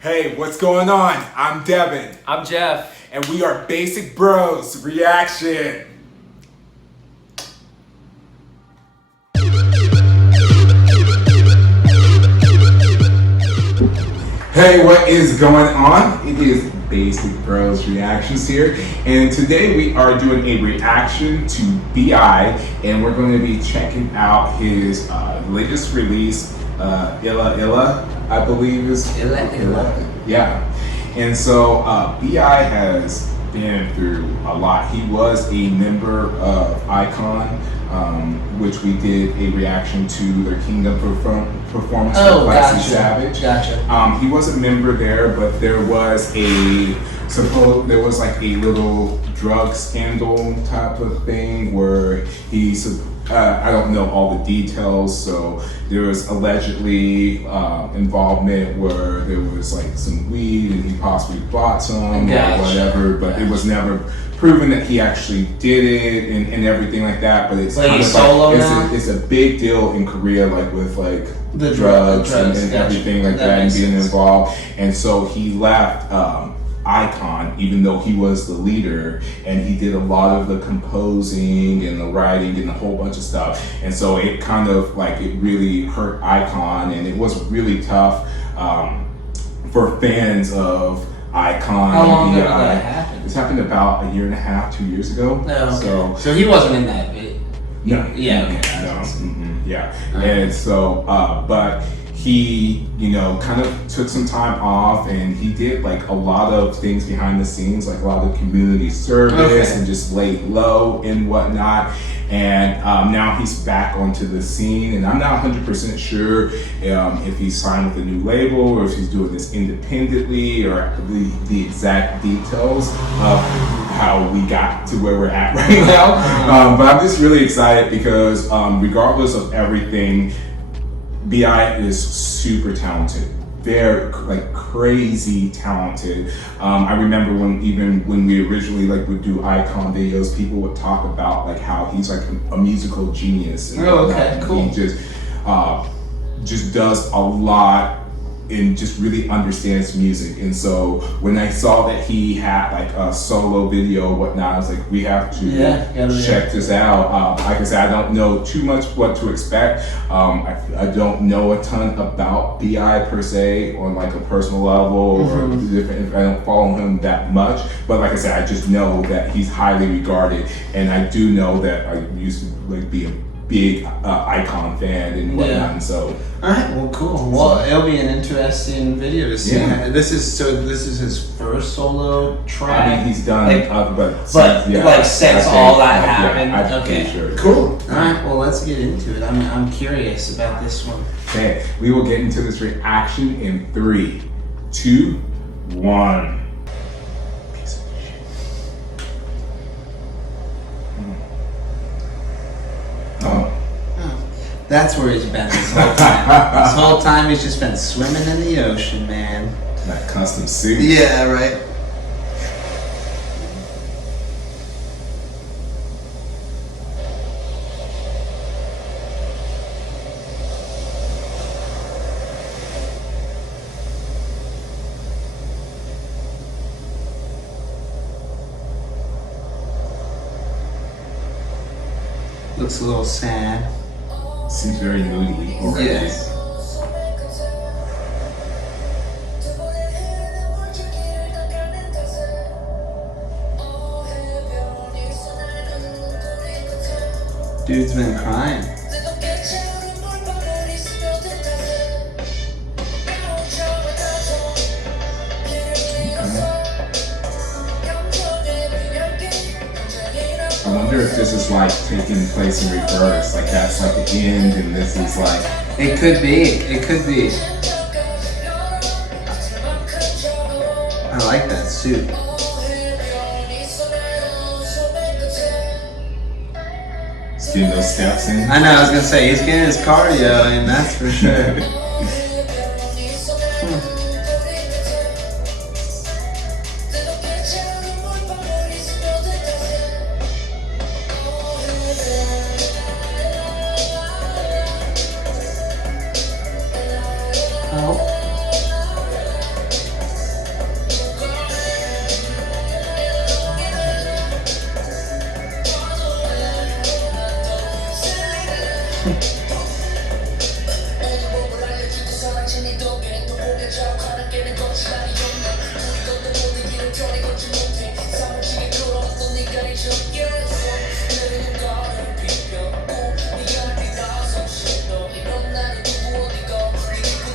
Hey, what's going on? I'm Devin. I'm Jeff. And we are Basic Bros Reaction. Hey, what is going on? It is Basic Bros Reactions here. And today we are doing a reaction to B.I. And we're going to be checking out his latest release, Illa Illa, I believe is. Illa. Yeah. And so B.I. has been through a lot. He was a member of Icon, which we did a reaction to their Kingdom performance for Classy Savage. Gotcha. He was a member there, but there was like a little drug scandal type of thing where I don't know all the details, so there was allegedly involvement where there was like some weed and he possibly bought some or whatever, but it was never proven that he actually did it and everything like that. But it's kind of it's a big deal in Korea, like with like the drugs and everything like that and being involved. And so he left Icon, even though he was the leader, and he did a lot of the composing and the writing and a whole bunch of stuff. And so it kind of like it really hurt Icon, and it was really tough for fans of Icon. How long ago did that happen? This happened about a year and a half, 2 years ago. Oh, okay. So he wasn't in that bit. No. Yeah. Okay. No. Yeah. Right. And so, but he, kind of took some time off, and he did like a lot of things behind the scenes, like a lot of community service and just laid low and whatnot. And now he's back onto the scene, and I'm not 100% sure if he's signed with a new label or if he's doing this independently, or the exact details of how we got to where we're at right now. But I'm just really excited because regardless of everything, B.I. is super talented, very like crazy talented. I remember when we originally would do Icon videos, people would talk about like how he's like a musical genius. And Cool. He just does a lot and just really understands music. And so when I saw that he had like a solo video or whatnot, I was like, we have to check this out. Like I said, I don't know too much what to expect. I don't know a ton about B.I. per se on like a personal level or different. I don't follow him that much, but like I said, I just know that he's highly regarded, and I do know that I used to like be a big Icon fan and whatnot, and so. All right, well, cool. Well, it'll be an interesting video to see. Yeah. This is his first solo track. I mean, he's done, since all that happened. I'm pretty sure. Cool. All right, well, let's get into it. I'm curious about this one. Okay, we will get into this reaction in 3, 2, 1. That's where he's been this whole time. This whole time he's just been swimming in the ocean, man. That custom suit. Yeah, right. Looks a little sad. Seems very moody already. Yes. Dude's been crying. I wonder if this is like taking place in reverse, like that's like the end and this is like... It could be, I like that suit. He's getting those steps in. I know, I was gonna say, he's getting his cardio in, that's for sure.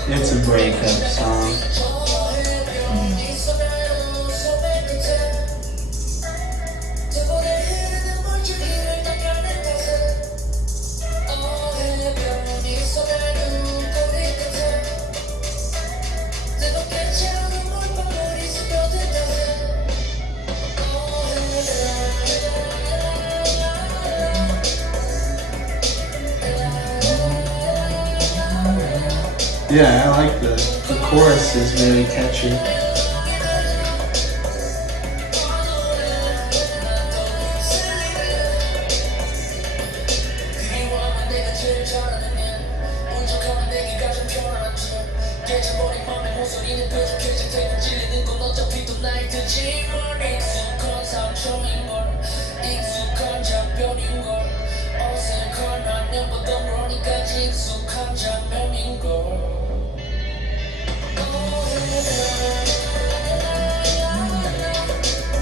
It's a breakup song. Yeah, I like the chorus is very catchy.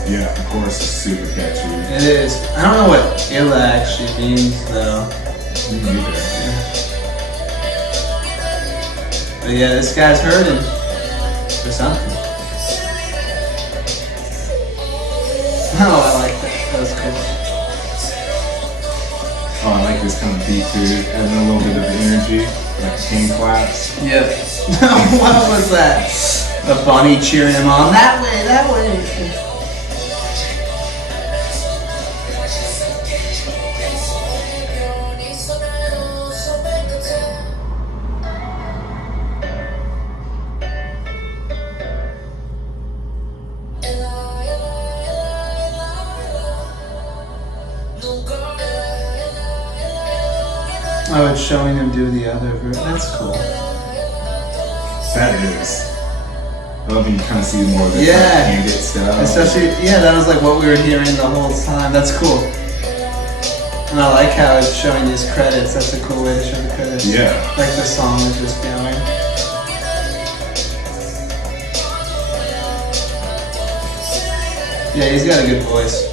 Yeah, of course, it's super catchy. It is. I don't know what illa actually means though. Me neither. But yeah, this guy's hurting for something. Oh, I like that. That was cool. Oh, I like this kind of beat too, adding a little bit of energy, like hand claps. Yep. What was that? A bunny cheering him on. That way, that way. Oh, it's showing him do the other verse. That's cool. That is. I love when you kind of see more of the Yeah. handed stuff. Especially, yeah, that was like what we were hearing the whole time. That's cool. And I like how it's showing his credits. That's a cool way to show the credits. Yeah. Like the song is just going. Yeah, he's got a good voice.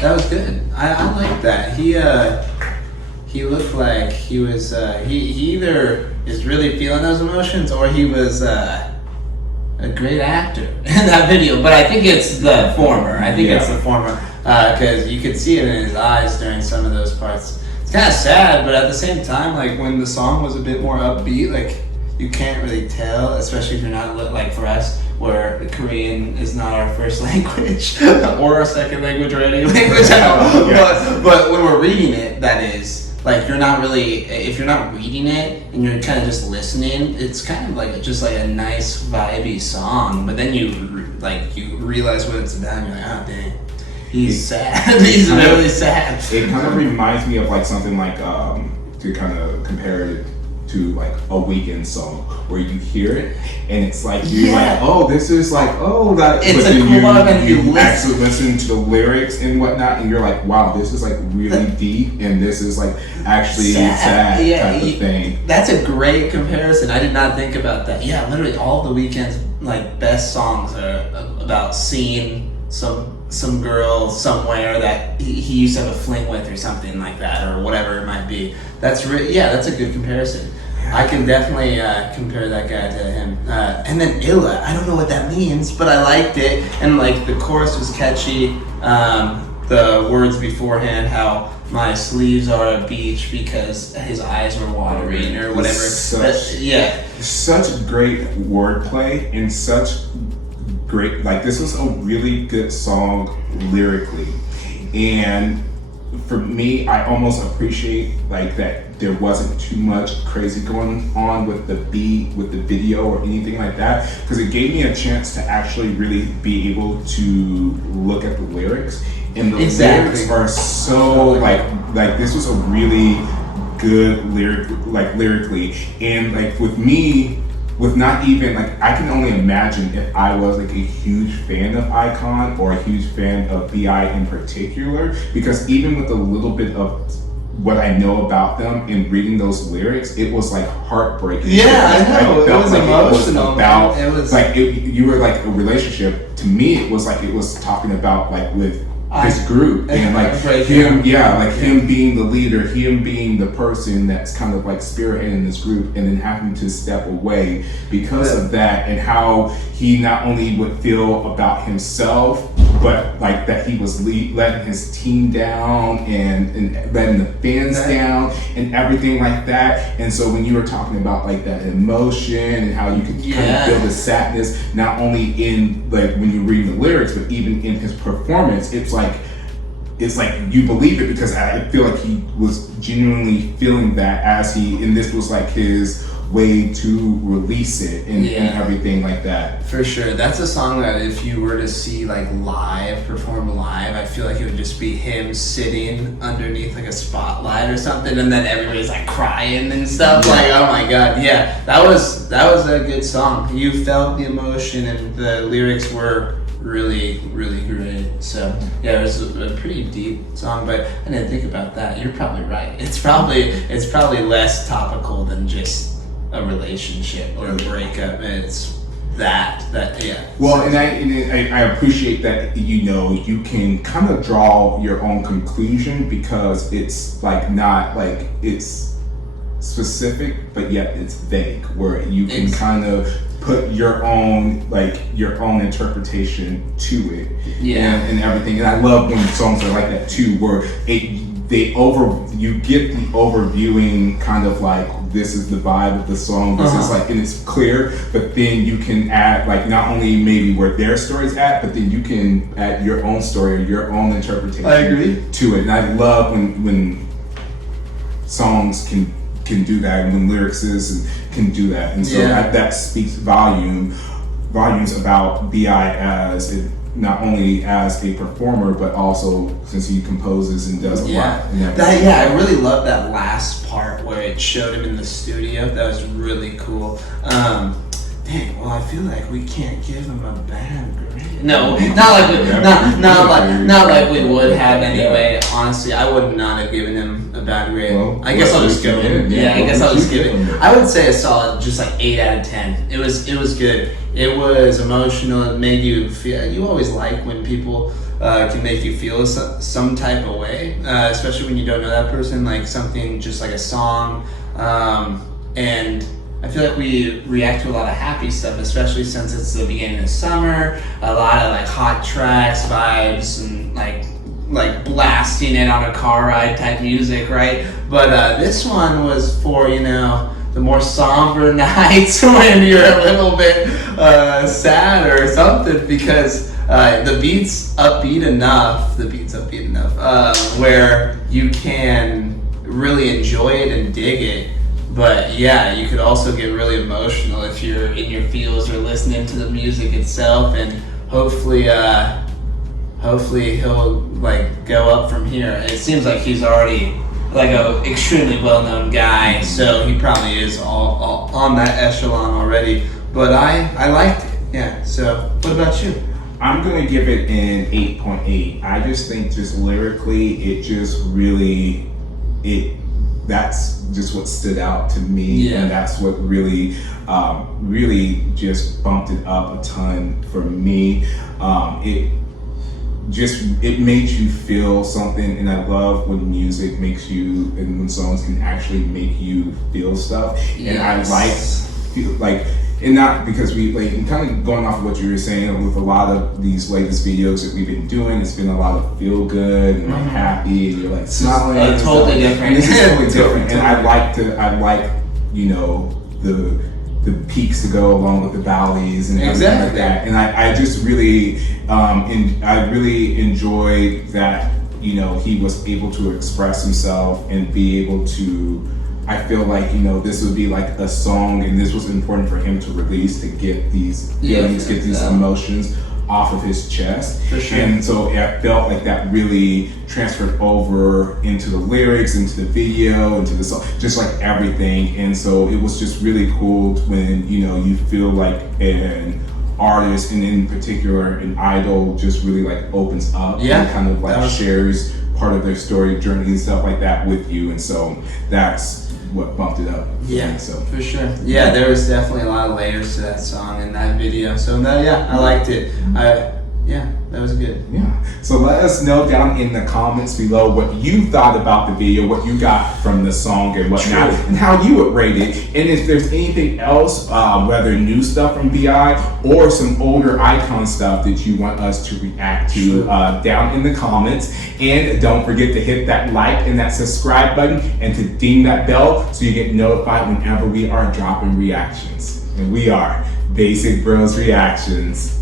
That was good. I like that. He looked like he was he either is really feeling those emotions or he was a great actor in that video. But I think it's the former. I think it's the former because you could see it in his eyes during some of those parts. It's kind of sad, but at the same time, like when the song was a bit more upbeat, like you can't really tell, especially if you're not like for us, where Korean is not our first language or our second language or any language at all. But when we're reading it, that is, like you're not really, if you're not reading it and you're kind of just listening, it's kind of like just like a nice vibey song. But then you realize what it's about and you're like, oh dang, he's sad. He's really sad. It kind of reminds me of like something like to kind of compare it to like a Weeknd song where you hear it and it's like you're like, oh, this is like, oh, that. It's but a then cool vibe and you actually listen to the lyrics and whatnot, and you're like, wow, this is like really deep, and this is like actually sad type of thing. That's a great comparison. I did not think about that. Yeah, literally all the Weeknd's like best songs are about seeing some girl somewhere that he used to have a fling with or something like that, or whatever it might be. That's that's a good comparison. I can definitely compare that guy to him. And then illa, I don't know what that means, but I liked it. And like the chorus was catchy. The words beforehand, how my sleeves are a beach because his eyes were watering or whatever. Such great wordplay and such great, like this was a really good song lyrically. And for me, I almost appreciate like that there wasn't too much crazy going on with the beat, with the video or anything like that, because it gave me a chance to actually really be able to look at the lyrics. And the lyrics are so like this was a really good lyrically, and like with me, with not even like, I can only imagine if I was like a huge fan of Icon or a huge fan of BI in particular, because even with a little bit of what I know about them and reading those lyrics, it was like heartbreaking. Yeah, I know. It felt was like emotional. It was about it was like you were like a relationship. To me, it was like it was talking about like with his group and like him, him being the leader, him being the person that's kind of like spearheading this group, and then having to step away because of that, and how he not only would feel about himself, but like that he was letting his team down and letting the fans down and everything like that. And so when you were talking about like that emotion and how you could kind of feel the sadness, not only in like when you read the lyrics, but even in his performance, it's like you believe it, because I feel like he was genuinely feeling that as and this was like his way to release it and everything like that. For sure. That's a song that if you were to see like perform live, I feel like it would just be him sitting underneath like a spotlight or something, and then everybody's like crying and stuff. Like, oh my god, yeah. That was a good song. You felt the emotion, and the lyrics were really, really great. So yeah, it was a pretty deep song, but I didn't think about that. You're probably right. It's probably less topical than just a relationship or a breakup. It's that yeah. Well, and I appreciate that, you know, you can kind of draw your own conclusion, because it's like not like it's specific, but yet it's vague, where you can kind of put your own interpretation to it, and everything. And I love when songs are like that too, where you get the overviewing kind of like, this is the vibe of the song, this is like, and it's clear, but then you can add like not only maybe where their story's at, but then you can add your own story or your own interpretation to it. And I love when songs can do that, and when lyrics can do that, and so that speaks volumes about B.I. as not only as a performer, but also since he composes and does a lot. I really love that last part where it showed him in the studio. That was really cool. Dang, well, I feel like we can't give him a bad grade. No, not like we would have anyway. Honestly, I would not have given him a bad grade. Well, I guess I'll just go. I'll just give it. I would say a solid, just like 8 out of 10. It was good. It was emotional. It made you feel. You always like when people can make you feel some type of way, especially when you don't know that person. Like something just like a song, and I feel like we react to a lot of happy stuff, especially since it's the beginning of summer. A lot of like hot tracks, vibes, and like blasting it on a car ride type music, right? But this one was for, you know, the more somber nights when you're a little bit sad or something, because the beat's upbeat enough where you can really enjoy it and dig it. But yeah, you could also get really emotional if you're in your feels or listening to the music itself, and hopefully he'll like go up from here. It seems like he's already like a extremely well-known guy, so he probably is all on that echelon already. But I liked it. Yeah. So what about you? I'm gonna give it an 8.8. I just think just lyrically, it just really that's just what stood out to me, and that's what really just bumped it up a ton for me. It made you feel something, and I love when music makes you, and when songs can actually make you feel stuff. And I like, and not because we like, and kind of going off of what you were saying, with a lot of these latest videos that we've been doing, it's been a lot of feel good and like happy, and you're like smiling. Totally different. And this is totally different. And I like, you know, the peaks to go along with the valleys and everything like that. And I just really, I really enjoyed that, you know, he was able to express himself and be able to I feel like, you know, this would be like a song, and this was important for him to release to get these feelings, get these emotions off of his chest. For sure. And so it felt like that really transferred over into the lyrics, into the video, into the song, just like everything. And so it was just really cool when, you know, you feel like an artist, and in particular an idol, just really like opens up and kind of like shares part of their story, journey, and stuff like that with you. And so that's what bumped it up. Yeah, so for sure. Yeah, there was definitely a lot of layers to that song and that video. So no, yeah, I liked it. That was good. Yeah. So let us know down in the comments below what you thought about the video, what you got from the song and whatnot, and how you would rate it. And if there's anything else, whether new stuff from BI or some older icon stuff that you want us to react to, down in the comments. And don't forget to hit that like and that subscribe button, and to ding that bell so you get notified whenever we are dropping reactions. And we are Basic Bros Reactions.